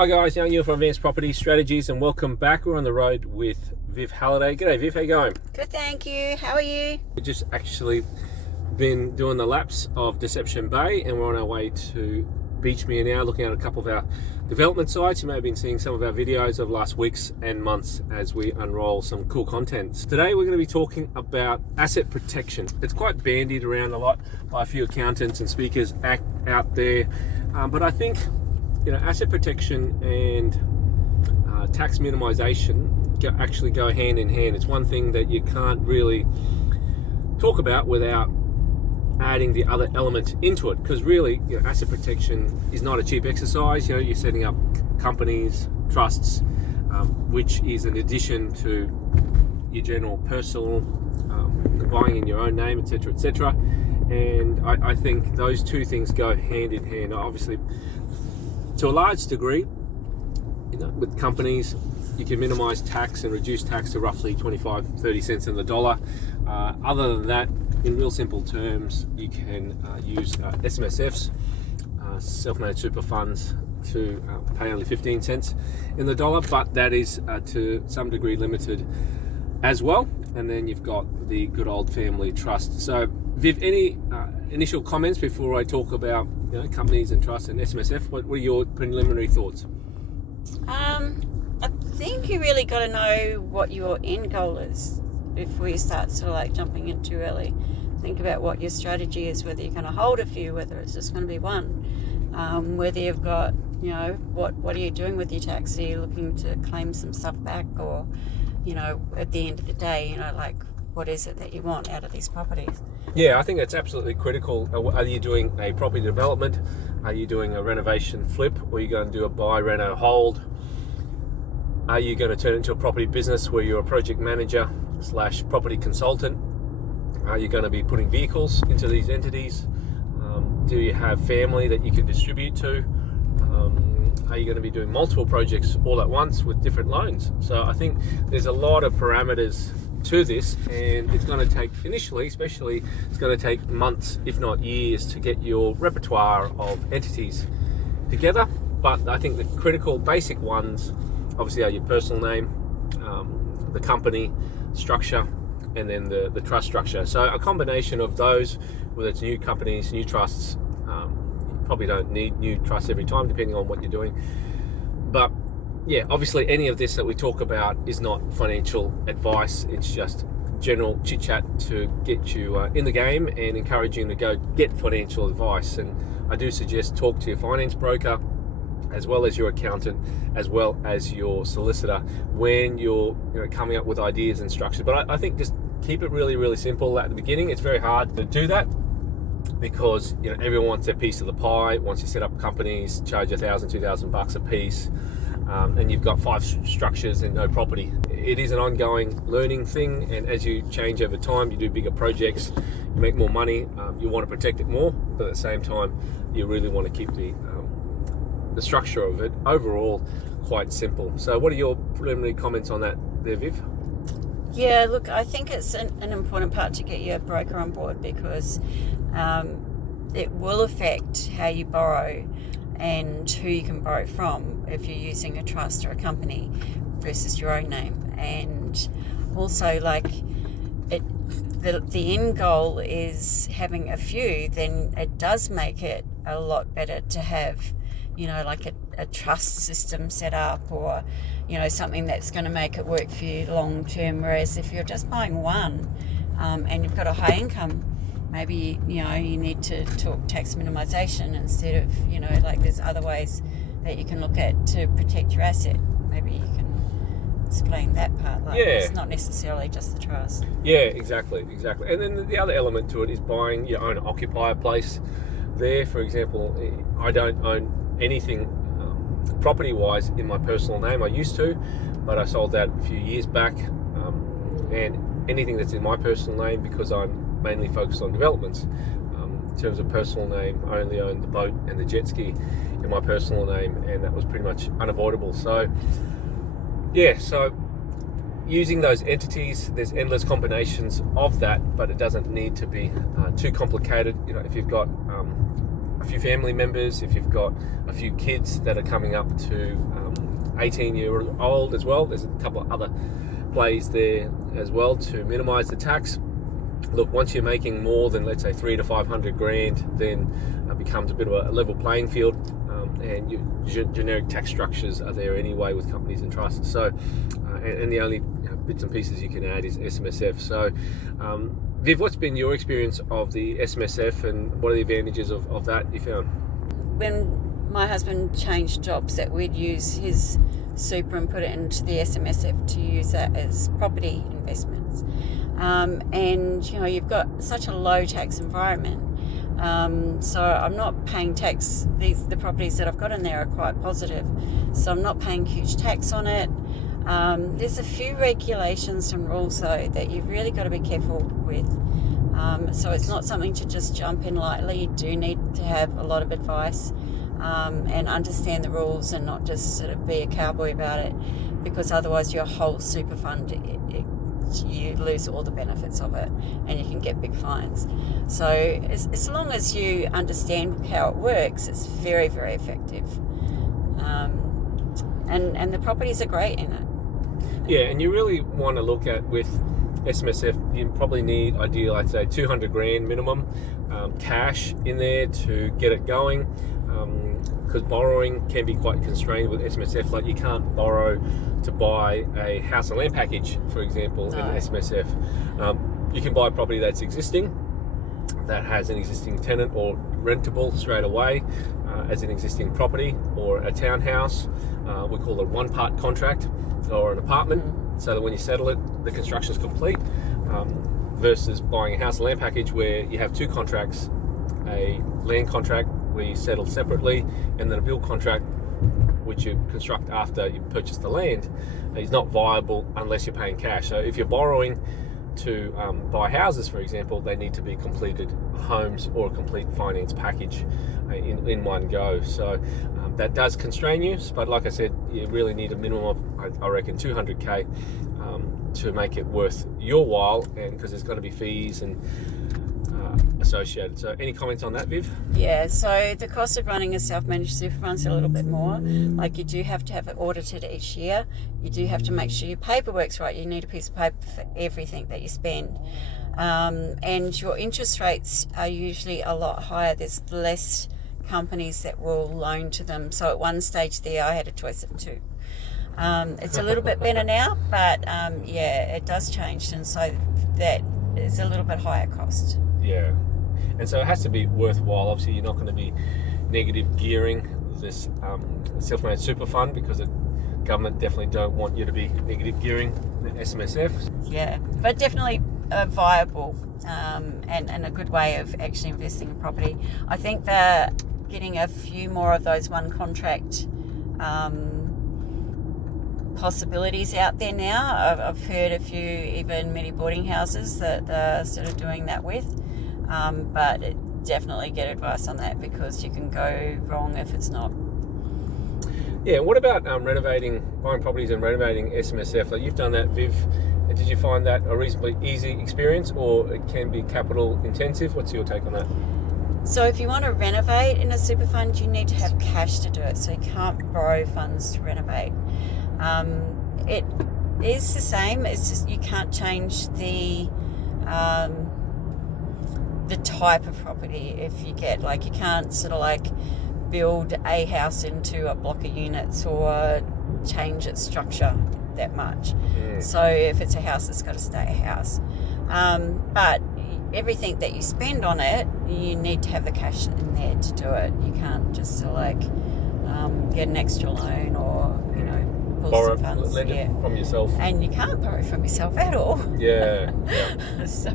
Hi guys, Young Neil from Advanced Property Strategies, and welcome back. We're on the road with Viv Halliday. G'day Viv, how you going? Good, thank you. How are you? We've just actually been doing the laps of Deception Bay, and we're on our way to Beachmere now, looking at a couple of our development sites. You may have been seeing some of our videos of last weeks and months as we unroll some cool content. Today we're going to be talking about asset protection. It's quite bandied around a lot by a few accountants and speakers out there, but I think asset protection and tax minimization actually go hand in hand. It's one thing that you can't really talk about without adding the other element into it, because really asset protection is not a cheap exercise. You're setting up companies, trusts, which is an addition to your general personal buying in your own name, etc. And I think those two things go hand in hand. Obviously, to a large degree, with companies, you can minimize tax and reduce tax to roughly 25-30 cents on the dollar. Other than that, in real simple terms, you can use SMSFs, self-managed super funds, to pay only 15 cents in the dollar, but that is to some degree limited as well. And then you've got the good old family trust. So Viv, any initial comments before I talk about companies and trusts and SMSF? What were your preliminary thoughts? I think you really got to know what your end goal is before you start sort of like jumping in too early. Think about what your strategy is, whether you're going to hold a few, whether it's just going to be one, whether you've got, what are you doing with your tax? Are you looking to claim some stuff back, or, at the end of the day, what is it that you want out of these properties? Yeah, I think that's absolutely critical. Are you doing a property development? Are you doing a renovation flip? Or are you going to do a buy, reno, hold? Are you going to turn it into a property business where you're a project manager / property consultant? Are you going to be putting vehicles into these entities? Do you have family that you can distribute to? Are you going to be doing multiple projects all at once with different loans? So I think there's a lot of parameters to this, and it's going to take, initially especially, it's going to take months if not years to get your repertoire of entities together. But I think the critical basic ones obviously are your personal name, the company structure, and then the trust structure. So a combination of those, whether it's new companies, new trusts, you probably don't need new trusts every time depending on what you're doing, but yeah, obviously any of this that we talk about is not financial advice. It's just general chit chat to get you in the game and encourage you to go get financial advice. And I do suggest talk to your finance broker, as well as your accountant, as well as your solicitor when you're coming up with ideas and structures. But I think just keep it really, really simple at the beginning. It's very hard to do that because everyone wants their piece of the pie. Once you set up companies, charge $1,000-2,000 a piece, and you've got 5 structures and no property. It is an ongoing learning thing, and as you change over time, you do bigger projects, you make more money, you want to protect it more, but at the same time, you really want to keep the structure of it overall quite simple. So what are your preliminary comments on that there, Viv? Yeah, look, I think it's an important part to get your broker on board, because it will affect how you borrow and who you can borrow from if you're using a trust or a company versus your own name. And also, the end goal is having a few, then it does make it a lot better to have a trust system set up, or something that's going to make it work for you long term. Whereas if you're just buying one and you've got a high income, maybe you need to talk tax minimization instead of there's other ways that you can look at to protect your asset. Maybe you can explain that part. It's not necessarily just the trust. Yeah, exactly. And then the other element to it is buying your own occupier place. There, for example, I don't own anything property wise in my personal name. I used to, but I sold that a few years back, and anything that's in my personal name, because I'm mainly focused on developments, in terms of personal name, I only own the boat and the jet ski in my personal name, and that was pretty much unavoidable. So using those entities, there's endless combinations of that, but it doesn't need to be too complicated. If you've got a few family members, if you've got a few kids that are coming up to 18-year-old as well, there's a couple of other plays there as well to minimise the tax. Look, once you're making more than, let's say, 300 to 500 grand, then it becomes a bit of a level playing field, and your generic tax structures are there anyway with companies and trusts. So, and the only bits and pieces you can add is SMSF. So, Viv, what's been your experience of the SMSF, and what are the advantages of that you found? When my husband changed jobs, that we'd use his super and put it into the SMSF to use that as property investments. And you've got such a low tax environment, so I'm not paying tax. The properties that I've got in there are quite positive, so I'm not paying huge tax on it. There's a few regulations and rules though that you've really got to be careful with, so it's not something to just jump in lightly. You do need to have a lot of advice and understand the rules, and not just sort of be a cowboy about it, because otherwise your whole super fund, you lose all the benefits of it and you can get big fines. So as long as you understand how it works, it's very, very effective, and the properties are great in it. Yeah, and you really want to look at, with SMSF, you probably need, ideal, I'd say 200 grand minimum cash in there to get it going, because borrowing can be quite constrained with SMSF. Like, you can't borrow to buy a house and land package, for example, in SMSF. You can buy a property that's existing, that has an existing tenant or rentable straight away as an existing property, or a townhouse. We call it a one-part contract, or an apartment, so that when you settle it, the construction is complete, versus buying a house and land package where you have two contracts, a land contract where you settle separately, and then a build contract which you construct after you purchase the land, is not viable unless you're paying cash. So if you're borrowing to buy houses, for example, they need to be completed homes or a complete finance package in one go. So that does constrain you, but like I said, you really need a minimum of, I reckon, 200k to make it worth your while, and because there's going to be fees and associated. So any comments on that, Viv? Yeah, so the cost of running a self-managed super fund's a little bit more. Like, you do have to have it audited each year. You do have to make sure your paperwork's right. You need a piece of paper for everything that you spend. And your interest rates are usually a lot higher. There's less companies that will loan to them. So at one stage there, I had a choice of two. It's a little bit better now, but yeah, it does change, and so that is a little bit higher cost. Yeah, and so it has to be worthwhile. Obviously, you're not going to be negative gearing this self-managed super fund, because the government definitely don't want you to be negative gearing the SMSF. Yeah, but definitely viable and a good way of actually investing in property. I think that getting a few more of those one contract possibilities out there now. I've heard a few even mini boarding houses that they're sort of doing that with, but definitely get advice on that, because you can go wrong if it's not. Yeah, what about buying properties and renovating SMSF? Like, you've done that, Viv. Did you find that a reasonably easy experience, or it can be capital intensive? What's your take on that? So if you want to renovate in a super fund, you need to have cash to do it, so you can't borrow funds to renovate. It is the same, it's just you can't change the type of property. If you get, like, you can't sort of like build a house into a block of units or change its structure that much. So if it's a house, it's got to stay a house. But everything that you spend on it, you need to have the cash in there to do it. You can't just sort of like get an extra loan, or borrow, lend it from yourself. And you can't borrow from yourself at all. Yeah. So.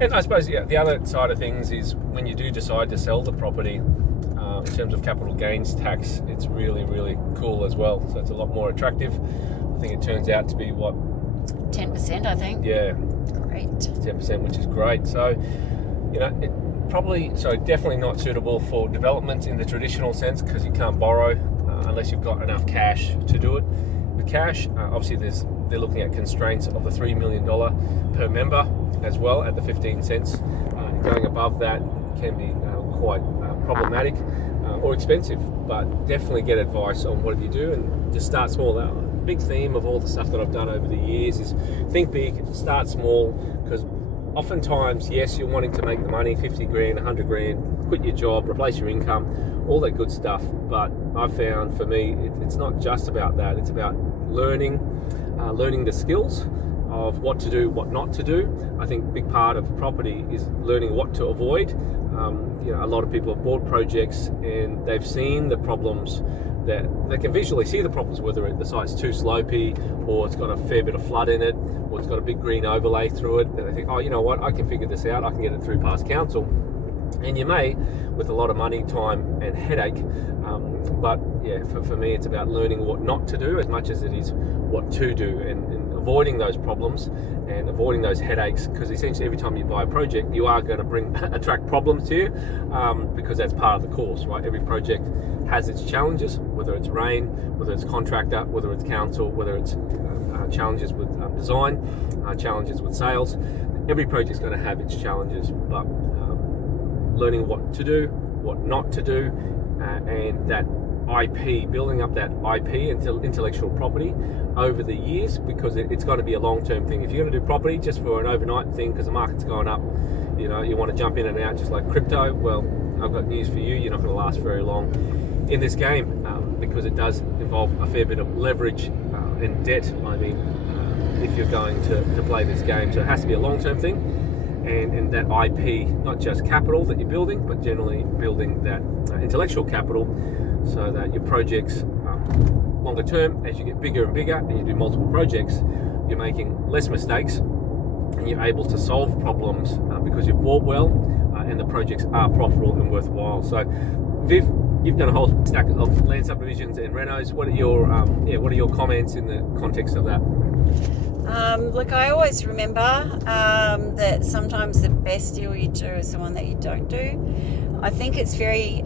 And I suppose, yeah, the other side of things is when you do decide to sell the property, in terms of capital gains tax, it's really, really cool as well. So it's a lot more attractive. I think it turns out to be 10%, I think. Yeah. Great. 10%, which is great. So, definitely not suitable for development in the traditional sense, because you can't borrow unless you've got enough cash to do it. With cash, obviously they're looking at constraints of the $3 million per member as well at the 15 cents. Going above that can be quite problematic or expensive, but definitely get advice on what you do and just start small. The big theme of all the stuff that I've done over the years is think big, start small, because oftentimes, yes, you're wanting to make the money, 50 grand, 100 grand, quit your job, replace your income, all that good stuff. But I've found for me, it's not just about that. It's about learning the skills of what to do, what not to do. I think a big part of property is learning what to avoid. A lot of people have bought projects and they've seen the problems, that they can visually see the problems, whether the site's too slopey or it's got a fair bit of flood in it or it's got a big green overlay through it, and they think, oh, you know what, I can figure this out, I can get it through past council. And you may, with a lot of money, time and headache, but yeah, for me it's about learning what not to do as much as it is what to do, and avoiding those problems and avoiding those headaches, because essentially every time you buy a project you are going to attract problems to you, because that's part of the course, right? Every project has its challenges, whether it's rain, whether it's contractor, whether it's council, whether it's challenges with design, challenges with sales. Every project's going to have its challenges, but learning what to do, what not to do, and that IP, building up that IP, intellectual property, over the years, because it's going to be a long-term thing. If you're going to do property just for an overnight thing because the market's going up, you want to jump in and out just like crypto, well, I've got news for you, you're not going to last very long in this game, because it does involve a fair bit of leverage and debt, if you're going to play this game. So it has to be a long-term thing, and that IP, not just capital that you're building, but generally building that intellectual capital, so that your projects longer term, as you get bigger and bigger and you do multiple projects, you're making less mistakes and you're able to solve problems because you've bought well, and the projects are profitable and worthwhile. So Viv, you've done a whole stack of land subdivisions and renos. What are your comments in the context of that? Look, I always remember that sometimes the best deal you do is the one that you don't do. I think it's very,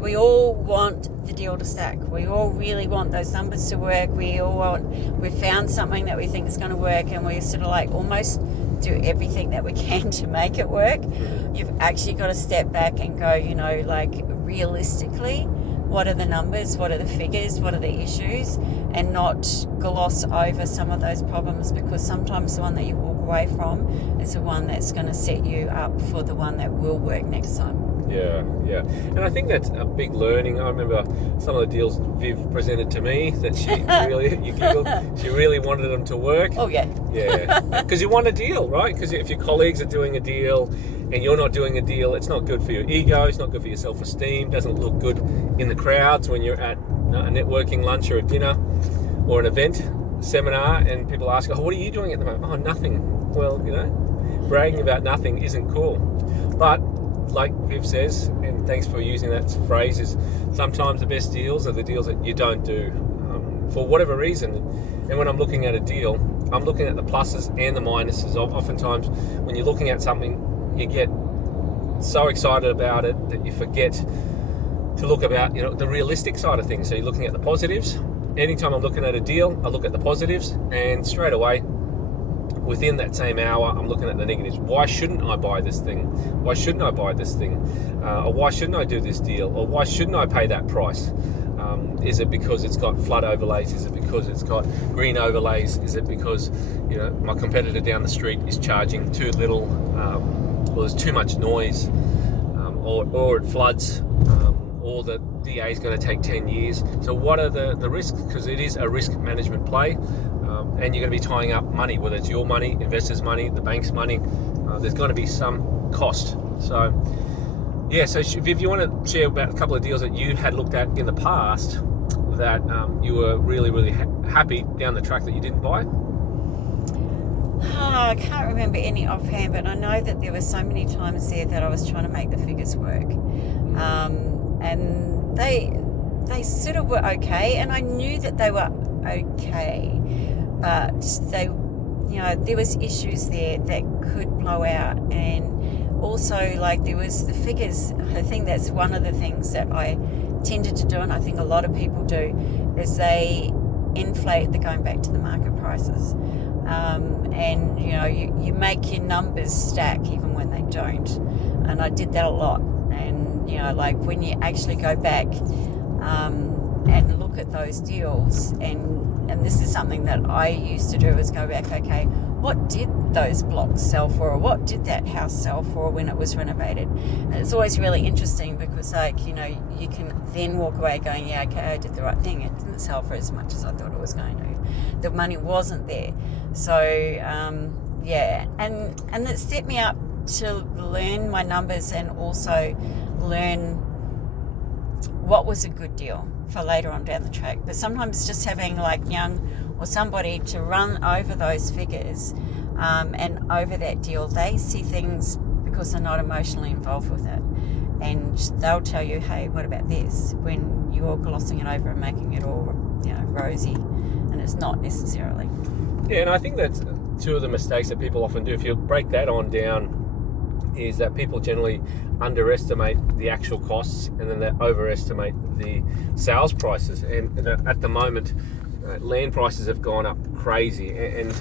we all want the deal to stack. We all really want those numbers to work. We've found something that we think is going to work, and we sort of like almost do everything that we can to make it work. You've actually got to step back and go, realistically, what are the numbers, what are the figures, what are the issues, and not gloss over some of those problems, because sometimes the one that you walk away from is the one that's going to set you up for the one that will work next time. Yeah. And I think that's a big learning. I remember some of the deals Viv presented to me that she really, you giggled, she really wanted them to work. Oh, yeah. Yeah. Because you want a deal, right? Because if your colleagues are doing a deal and you're not doing a deal, it's not good for your ego, it's not good for your self-esteem, doesn't look good in the crowds when you're at a networking lunch or a dinner or an event, seminar, and people ask, oh, what are you doing at the moment? Oh, nothing. Well, bragging about nothing isn't cool. But like Viv says, and thanks for using that phrase, is sometimes the best deals are the deals that you don't do for whatever reason. And when I'm looking at a deal, I'm looking at the pluses and the minuses. Oftentimes when you're looking at something, you get so excited about it that you forget to look about the realistic side of things. So you're looking at the positives. Anytime I'm looking at a deal, I look at the positives, and straight away within that same hour, I'm looking at the negatives. Why shouldn't I buy this thing? Why shouldn't I buy this thing? Or why shouldn't I do this deal? Or why shouldn't I pay that price? Is it because it's got flood overlays? Is it because it's got green overlays? Is it because my competitor down the street is charging too little? Or there's too much noise? Or it floods? Or the DA is going to take 10 years? So what are the risks? Because it is a risk management play. And you're going to be tying up money, whether it's your money, investors' money, the bank's money. There's going to be some cost. So, yeah, so Viv, you want to share about a couple of deals that you had looked at in the past that you were really, really happy down the track that you didn't buy? I can't remember any offhand, but I know that there were so many times there that I was trying to make the figures work. And they sort of were okay, and I knew that they were okay, but they, there was issues there that could blow out. And also, there was the figures. I think that's one of the things that I tended to do, and I think a lot of people do, is they inflate the going back to the market prices. And you make your numbers stack even when they don't, and I did that a lot. And you know, like when you actually go back and look at those deals, and this is something that I used to do, is go back, okay, what did those blocks sell for, or what did that house sell for when it was renovated? And it's always really interesting because, like, you know, you can then walk away going, yeah, okay, I did the right thing. It didn't sell for as much as I thought it was going to. The money wasn't there. So, yeah, and it set me up to learn my numbers and also learn what was a good deal for later on down the track. But sometimes just having like Young or somebody to run over those figures and over that deal, they see things because they're not emotionally involved with it, and they'll tell you, hey, what about this, when you're glossing it over and making it all, you know, rosy, and it's not necessarily. Yeah, and I think that's two of the mistakes that people often do. If you break that on down, is that people generally underestimate the actual costs and then they overestimate the sales prices. And at the moment, land prices have gone up crazy. And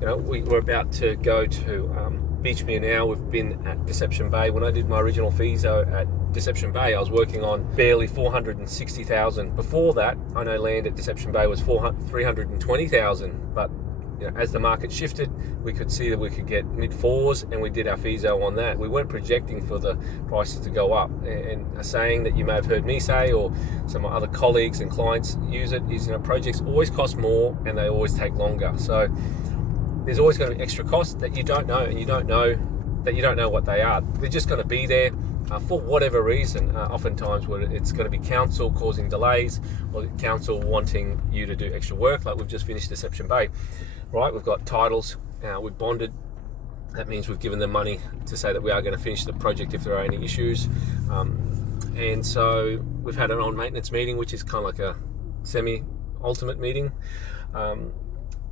you know, we're about to go to Beachmere now. We've been at Deception Bay. When I did my original FISO at Deception Bay, I was working on barely 460,000. Before that, I know land at Deception Bay was 320,000, but you know, as the market shifted, we could see that we could get mid-fours, and we did our FISO on that. We weren't projecting for the prices to go up. And a saying that you may have heard me say, or some other colleagues and clients use it, is, you know, projects always cost more and they always take longer. So there's always going to be extra costs that you don't know, and you don't know what they are. They're just going to be there for whatever reason. Oftentimes it's going to be council causing delays, or council wanting you to do extra work, like we've just finished Deception Bay. Right, we've got titles, we've bonded. That means we've given them money to say that we are going to finish the project if there are any issues. And so we've had an on-maintenance meeting, which is kind of like a semi-ultimate meeting. And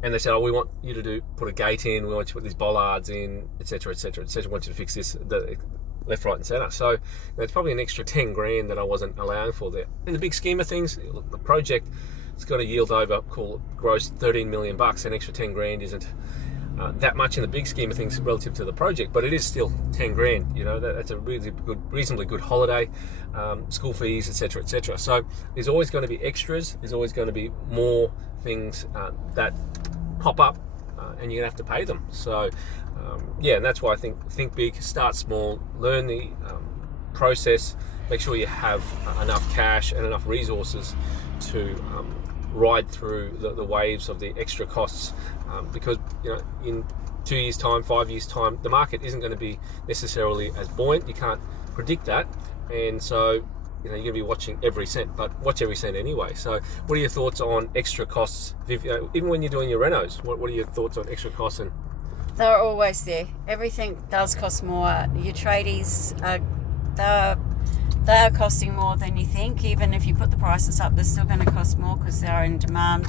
they said, oh, we want you to put a gate in, we want you to put these bollards in, etc., etc., etc. We want you to fix this, the left, right, and centre. So it's probably an extra 10 grand that I wasn't allowing for there. In the big scheme of things, look, the project, it's going to yield over, call it gross, 13 million bucks. An extra 10 grand isn't that much in the big scheme of things relative to the project, but it is still 10 grand. You know, that's a really good, reasonably good holiday, school fees, etc., etc. So there's always going to be extras. There's always going to be more things that pop up, and you're going to have to pay them. So yeah, and that's why I think big, start small, learn the process, make sure you have enough cash and enough resources to ride through the waves of the extra costs, because you know, in 2 years time, 5 years time, the market isn't going to be necessarily as buoyant. You can't predict that, and so you know, you're going to be watching every cent, but watch every cent anyway. So what are your thoughts on extra costs, Viv? Even when you're doing your renos, what are your thoughts on extra costs? And they're always there. Everything does cost more. Your tradies they're costing more than you think. Even if you put the prices up, they're still going to cost more because they're in demand.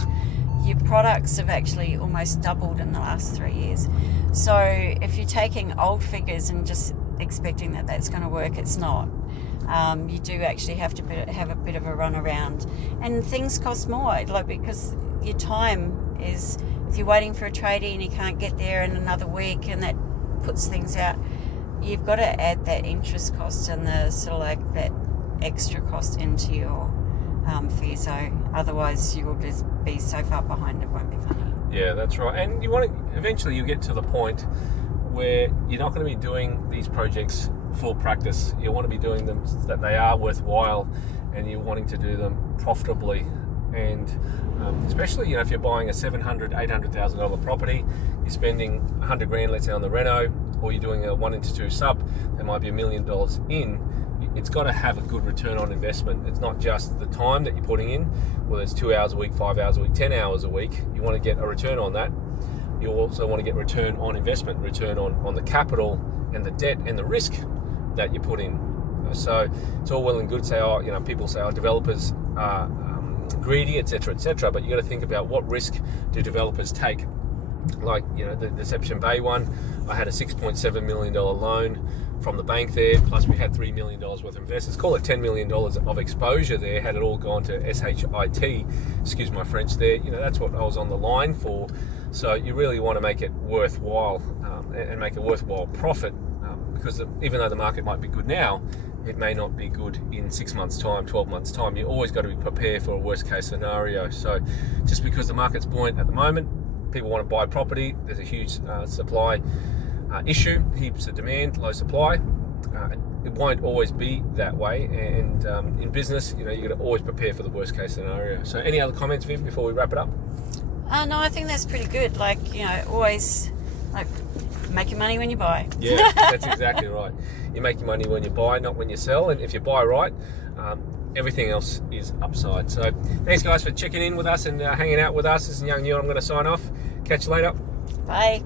Your products have actually almost doubled in the last 3 years. So if you're taking old figures and just expecting that that's going to work, it's not. You do actually have to have a bit of a run around, and things cost more, like, because your time is, if you're waiting for a tradie and you can't get there in another week, and that puts things out, you've got to add that interest cost and the sort of like that extra cost into your FISO. Otherwise, you will just be so far behind, it won't be funny. Yeah, that's right. And you want to, eventually you get to the point where you're not going to be doing these projects for practice. You want to be doing them so that they are worthwhile, and you're wanting to do them profitably. And especially, you know, if you're buying a $700,000, $800,000 property, you're spending 100 grand, let's say, on the reno, or you're doing a 1 into 2 sub, that might be $1 million in. It's got to have a good return on investment. It's not just the time that you're putting in, whether it's 2 hours a week, 5 hours a week, 10 hours a week. You want to get a return on that. You also want to get return on investment, return on the capital and the debt and the risk that you put in. So it's all well and good say, oh, you know, people say, oh, developers are greedy, etc., etc. But you got to think about what risk do developers take. Like, you know, the Deception Bay one, I had a $6.7 million loan from the bank there, plus we had $3 million worth of investors. Call it $10 million of exposure there, had it all gone to SHIT, excuse my French there. You know, that's what I was on the line for. So you really want to make it worthwhile and make a worthwhile profit, because even though the market might be good now, it may not be good in 6 months' time, 12 months' time. You always got to be prepared for a worst case scenario. So just because the market's buoyant at the moment, people want to buy property, there's a huge supply issue, heaps of demand, low supply. It won't always be that way, and in business, you got to always prepare for the worst case scenario. So any other comments, Viv, before we wrap it up? No, I think that's pretty good. Like, always make your money when you buy. Yeah, that's exactly right. You make your money when you buy, not when you sell. And if you buy right, everything else is upside. So thanks, guys, for checking in with us and hanging out with us. This is Young Neil. I'm going to sign off. Catch you later. Bye.